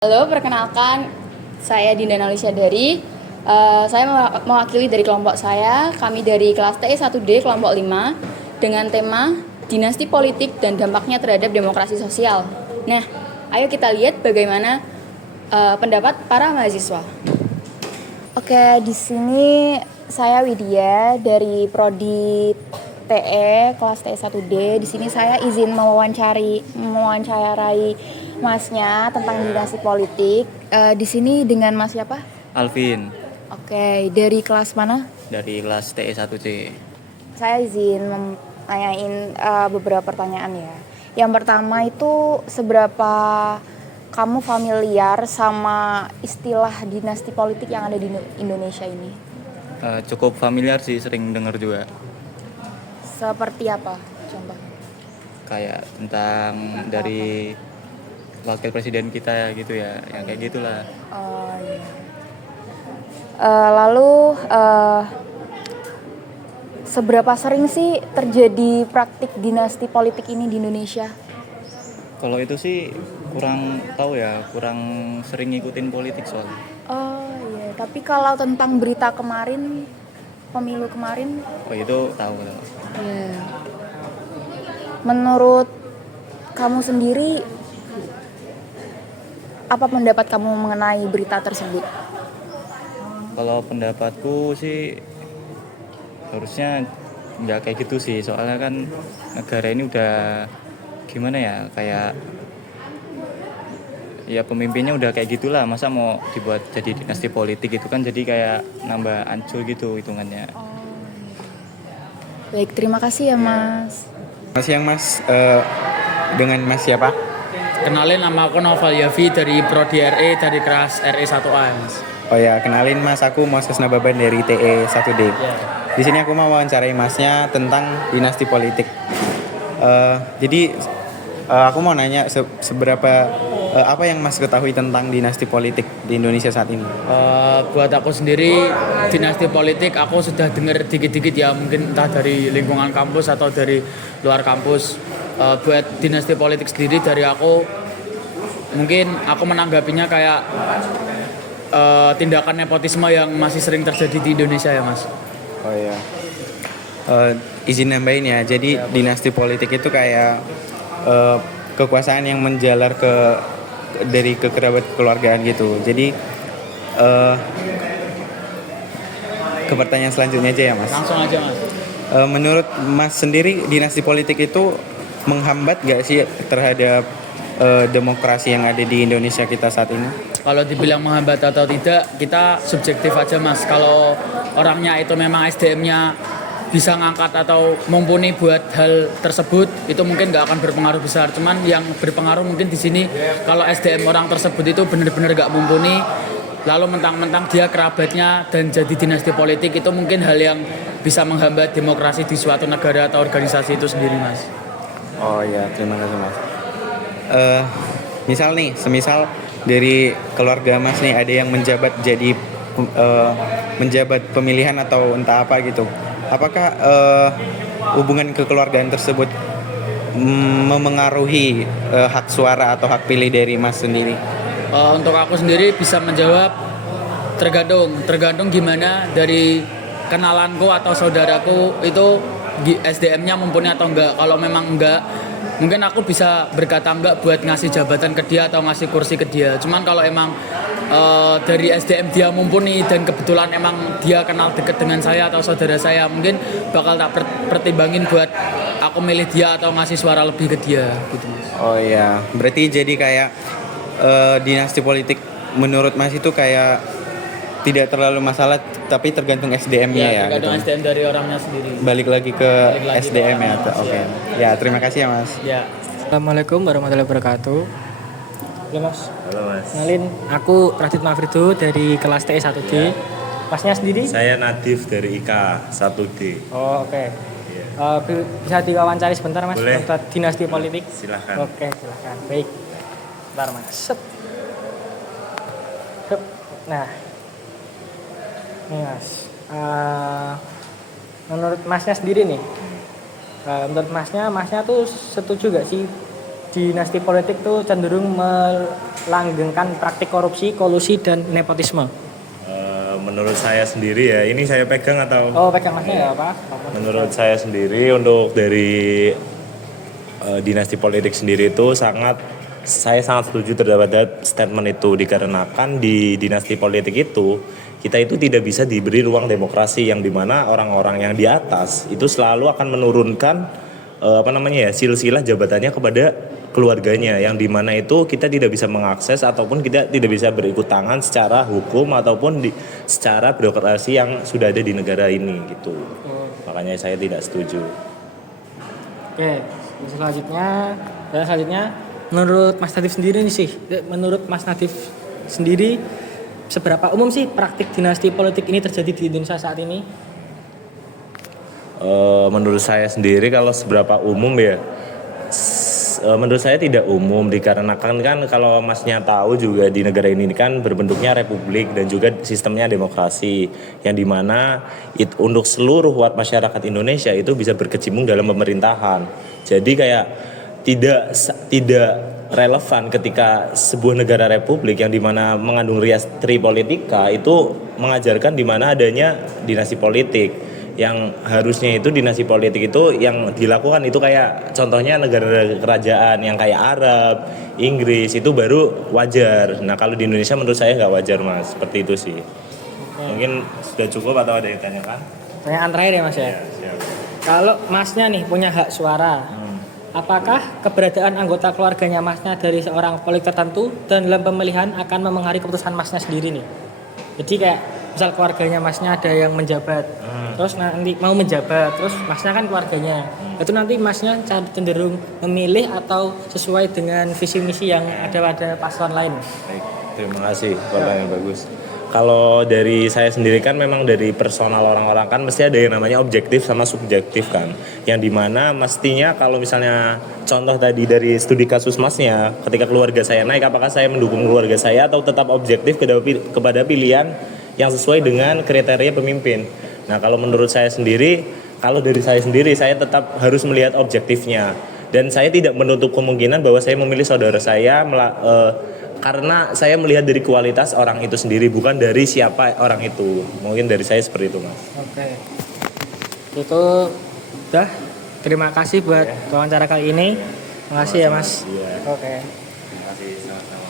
Halo, perkenalkan saya Dinda Nalisyadari. Saya mewakili dari kelompok saya. Kami dari kelas TE 1D kelompok 5 dengan tema Dinasti Politik dan Dampaknya Terhadap Demokrasi Sosial. Nah, ayo kita lihat bagaimana pendapat para mahasiswa. Oke, di sini saya Widya dari prodi TE kelas TE 1D. Di sini saya izin mewawancarai Masnya tentang dinasti politik. Di sini dengan Mas siapa? Alvin, Oke, dari kelas mana? dari kelas TE 1C. Saya izin menanyain beberapa pertanyaan ya. Yang pertama itu seberapa kamu familiar sama istilah dinasti politik yang ada di Indonesia ini? Cukup familiar sih, sering dengar juga. Seperti apa? Contohnya. Kayak tentang dari wakil presiden kita gitu ya, yang kayak gitulah. Oh iya. Lalu seberapa sering sih terjadi praktik dinasti politik ini di Indonesia? Kalau itu sih kurang tahu ya, kurang sering ngikutin politik soalnya. Oh iya, tapi kalau tentang berita kemarin, pemilu kemarin, Oh itu tahu. ya. Menurut kamu sendiri, apa pendapat kamu mengenai berita tersebut? Kalau pendapatku sih harusnya nggak kayak gitu sih, soalnya kan negara ini udah gimana ya, kayak ya pemimpinnya udah kayak gitulah, masa mau dibuat jadi dinasti politik itu kan jadi kayak nambah ancur gitu hitungannya. Baik, terima kasih ya Mas. Mas siang Mas, dengan Mas siapa? Kenalin, nama aku Noval Yavi dari Prodi RE dari kelas RE 1A, Mas. Oh ya, kenalin Mas, aku Moses Nababan dari TE 1D. Di sini aku mau wawancarai Masnya tentang dinasti politik. Jadi aku mau nanya seberapa apa yang Mas ketahui tentang dinasti politik di Indonesia saat ini? Buat aku sendiri, dinasti politik aku sudah dengar dikit-dikit ya, mungkin entah dari lingkungan kampus atau dari luar kampus. Buat dinasti politik sendiri dari aku, mungkin aku menanggapinya kayak tindakan nepotisme yang masih sering terjadi di Indonesia ya, Mas. Oh ya. Izin nambahin ya. Jadi dinasti politik itu kayak kekuasaan yang menjalar dari kekerabat keluargaan gitu. Jadi ke pertanyaan selanjutnya aja ya Mas. Langsung aja, Mas. Menurut Mas sendiri dinasti politik itu menghambat gak sih terhadap demokrasi yang ada di Indonesia kita saat ini? Kalau dibilang menghambat atau tidak, kita subjektif aja, Mas. Kalau orangnya itu memang SDM-nya bisa ngangkat atau mumpuni buat hal tersebut, itu mungkin nggak akan berpengaruh besar. Cuman yang berpengaruh mungkin di sini kalau SDM orang tersebut itu benar-benar nggak mumpuni, lalu mentang-mentang dia kerabatnya dan jadi dinasti politik, itu mungkin hal yang bisa menghambat demokrasi di suatu negara atau organisasi itu sendiri, Mas. Oh ya, terima kasih Mas. Misal nih, semisal dari keluarga Mas nih ada yang menjabat jadi menjabat pemilihan atau entah apa gitu. Apakah hubungan kekeluargaan tersebut memengaruhi hak suara atau hak pilih dari Mas sendiri? Untuk aku sendiri bisa menjawab tergantung gimana dari kenalanku atau saudaraku itu SDM-nya mumpuni atau enggak. Kalau memang enggak, mungkin aku bisa berkata enggak buat ngasih jabatan ke dia atau ngasih kursi ke dia. Cuman kalau emang dari SDM dia mumpuni dan kebetulan emang dia kenal deket dengan saya atau saudara saya, mungkin bakal tak pertimbangin buat aku milih dia atau ngasih suara lebih ke dia gitu, Mas. Oh iya, berarti jadi kayak dinasti politik menurut Mas itu kayak tidak terlalu masalah, tapi tergantung SDM-nya ya. Tergantung Gitu. SDM dari orangnya sendiri. Balik lagi ke SDM ya. orangnya, Oke. Ya, terima kasih ya Mas. Ya. Assalamualaikum warahmatullahi wabarakatuh. Halo Mas. Halo Mas. Kenalin, aku Radit Mafrido dari kelas TE 1D. Ya. Masnya sendiri? Saya Nadif dari IK 1D. Oh, oke. Ya. Bisa diwawancari sebentar Mas Boleh. tentang dinasti politik? Silahkan. Oke, silakan. Baik. Bentar Mas. Set. Hup. Nah. Nih Mas. Menurut Masnya sendiri nih. Menurut Masnya tuh setuju gak sih dinasti politik tuh cenderung melanggengkan praktik korupsi, kolusi dan nepotisme. Menurut saya sendiri ya, ini saya pegang atau? Oh, pegang masnya ya apa? Menurut saya sendiri untuk dari dinasti politik sendiri itu saya sangat setuju terhadap statement itu, dikarenakan di dinasti politik itu kita itu tidak bisa diberi ruang demokrasi, yang dimana orang-orang yang di atas itu selalu akan menurunkan silsilah jabatannya kepada keluarganya, yang dimana itu kita tidak bisa mengakses ataupun kita tidak bisa berikut tangan secara hukum ataupun secara birokrasi yang sudah ada di negara ini gitu. Makanya saya tidak setuju. Oke, selanjutnya menurut Mas Nadif sendiri seberapa umum sih praktik dinasti politik ini terjadi di Indonesia saat ini? Menurut saya sendiri kalau seberapa umum ya, menurut saya tidak umum, dikarenakan kan kalau masnya tahu juga di negara ini kan berbentuknya republik dan juga sistemnya demokrasi, yang dimana untuk seluruh masyarakat Indonesia itu bisa berkecimpung dalam pemerintahan. Jadi kayak tidak relevan ketika sebuah negara republik yang dimana mengandung rias tripolitika itu mengajarkan dimana adanya dinasti politik, yang harusnya itu dinasti politik itu yang dilakukan itu kayak contohnya negara kerajaan yang kayak Arab, Inggris itu baru wajar. Nah kalau di Indonesia menurut saya nggak wajar mas, seperti itu sih. Mungkin sudah cukup atau ada yang tanyakan? Pertanyaan terakhir ya mas ya. Siap. Kalau masnya nih punya hak suara, apakah keberadaan anggota keluarganya masnya dari seorang politik tertentu dan dalam pemilihan akan memengaruhi keputusan masnya sendiri nih? Jadi kayak misal keluarganya masnya ada yang menjabat, terus nanti mau menjabat, terus masnya kan keluarganya, itu nanti masnya cenderung memilih atau sesuai dengan visi misi yang ada pada paslon lain. Baik, terima kasih pertanyaan bagus. Kalau dari saya sendiri kan memang dari personal orang-orang kan mesti ada yang namanya objektif sama subjektif kan, yang dimana mestinya kalau misalnya contoh tadi dari studi kasus masnya, ketika keluarga saya naik, apakah saya mendukung keluarga saya atau tetap objektif kepada pilihan yang sesuai dengan kriteria pemimpin. Nah kalau menurut saya sendiri, kalau dari saya sendiri saya tetap harus melihat objektifnya, dan saya tidak menutup kemungkinan bahwa saya memilih saudara saya karena saya melihat dari kualitas orang itu sendiri, bukan dari siapa orang itu. Mungkin dari saya seperti itu mas. Oke, itu udah. Terima kasih buat wawancara kali ini. Terima kasih ya mas. Iya. Oke. Terima kasih, sama-sama.